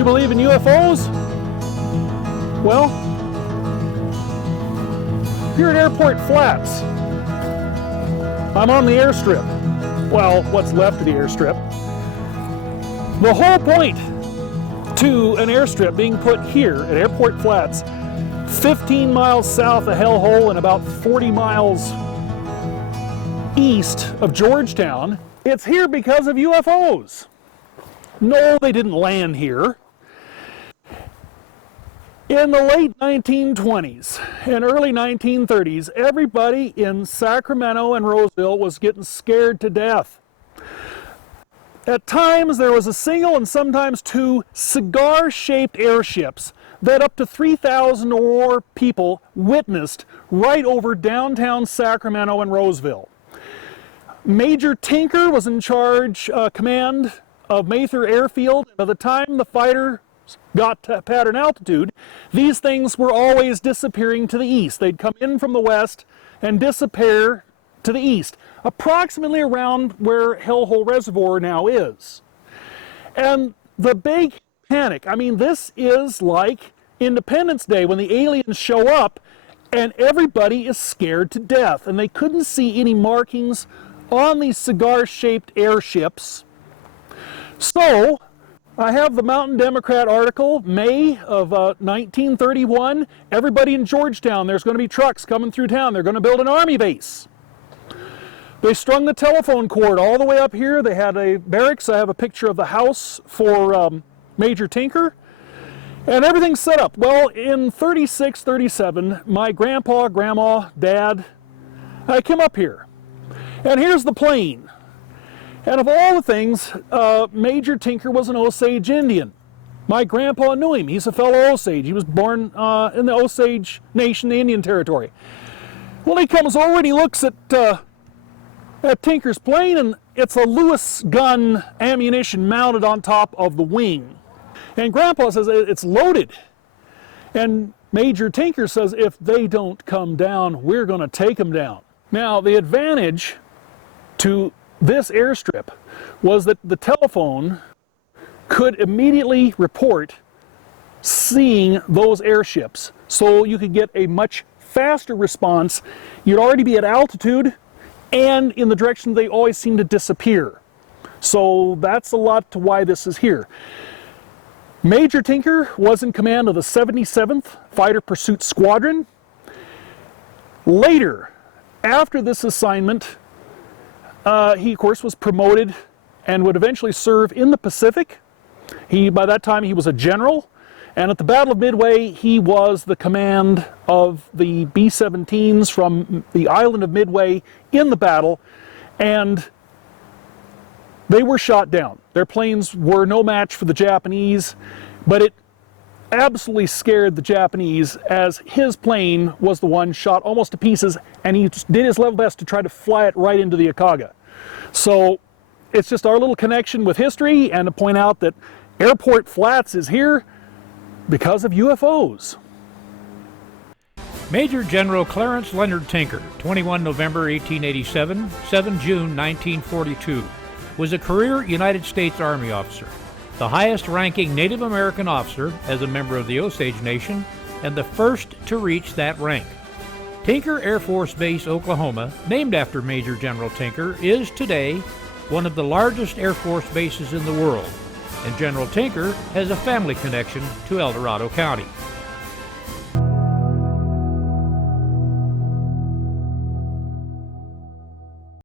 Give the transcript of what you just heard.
you believe in UFOs? Well, here at Airport Flats, I'm on the airstrip. Well, what's left of the airstrip. The whole point to an airstrip being put here at Airport Flats, 15 miles south of Hellhole and about 40 miles east of Georgetown, it's here because of UFOs. No, they didn't land here. In the late 1920s and early 1930s, everybody in Sacramento and Roseville was getting scared to death. At times, there was a single and sometimes two cigar-shaped airships that up to 3,000 or more people witnessed right over downtown Sacramento and Roseville. Major Tinker was in charge, command of Mather Airfield. By the time the fighter got to pattern altitude, these things were always disappearing to the east. They'd come in from the west and disappear to the east, approximately around where Hellhole Reservoir now is. And the big panic, I mean, this is like Independence Day when the aliens show up and everybody is scared to death, and they couldn't see any markings on these cigar-shaped airships. So I have the Mountain Democrat article, May of 1931. Everybody in Georgetown, there's going to be trucks coming through town. They're going to build an army base. They strung the telephone cord all the way up here. They had a barracks. I have a picture of the house for Major Tinker. And everything's set up. Well, in 36, 37, my grandpa, grandma, dad, I came up here. And here's the plane. And of all the things, Major Tinker was an Osage Indian. My grandpa knew him. He's a fellow Osage. He was born in the Osage Nation, the Indian Territory. Well, he comes over and he looks at Tinker's plane, and it's a Lewis gun ammunition mounted on top of the wing. And Grandpa says, it's loaded. And Major Tinker says, if they don't come down, we're going to take them down. Now, the advantage to this airstrip was that the telephone could immediately report seeing those airships, so you could get a much faster response. You'd already be at altitude and in the direction they always seem to disappear. So that's a lot to why this is here. Major Tinker was in command of the 77th Fighter Pursuit Squadron. Later, after this assignment, he, of course, was promoted and would eventually serve in the Pacific. By that time, he was a general. And at the Battle of Midway, he was the command of the B-17s from the island of Midway in the battle. And they were shot down. Their planes were no match for the Japanese, but it absolutely scared the Japanese, as his plane was the one shot almost to pieces, and he did his level best to try to fly it right into the Ikaga. So it's just our little connection with history, and to point out that Airport Flats is here because of UFOs. Major General Clarence Leonard Tinker, 21 November 1887, 7 June 1942, was a career United States Army officer, the highest-ranking Native American officer as a member of the Osage Nation, and the first to reach that rank. Tinker Air Force Base, Oklahoma, named after Major General Tinker, is today one of the largest Air Force bases in the world, and General Tinker has a family connection to El Dorado County.